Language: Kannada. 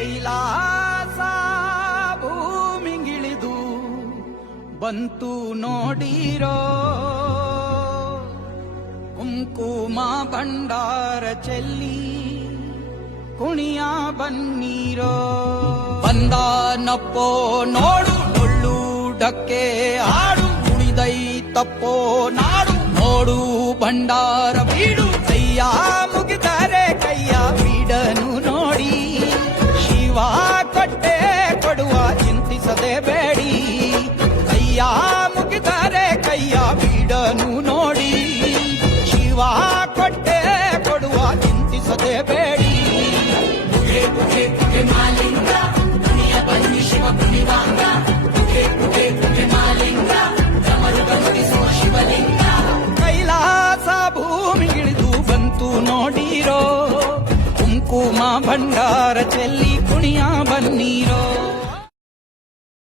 ಕೈಲಾಸ ಭೂಮಿಗಿಳಿದು ಬಂತು ನೋಡಿರೋ ಕುಂಕುಮ ಭಂಡಾರ ಚೆಲ್ಲಿ ಕುಣಿಯ ಬನ್ನೀರೋ. ಬಂದಾನಪ್ಪೋ ನೋಡು ಡೊಳ್ಳು ಡಕ್ಕೆ ಆಡು ಕುಣಿದೈ ತಪ್ಪೋ ನಾಡು ನೋಡು ಭಂಡಾರ ಬೀಡು. ಕೊಡುವ ಚಿಂತಿಸದೆ ಬೇಡಿ. ಕೈಯ ಮುಗಿದರೆ ಕೈಯ ಬೀಡನು ನೋಡಿ. ಶಿವ ಕೊಟ್ಟೆ ಕೊಡುವ ಚಿಂತಿಸದೆ ಬೇಡಿ. ಬನ್ನಿ ಕೈಲಾಸ ಭೂಮಿಗಿಳಿದು ಬಂತು ನೋಡಿರೋ. ಕುಂಕುಮ ಭಂಡಾರ ಚೆಲ್ಲಿ ಕುಣಿಯ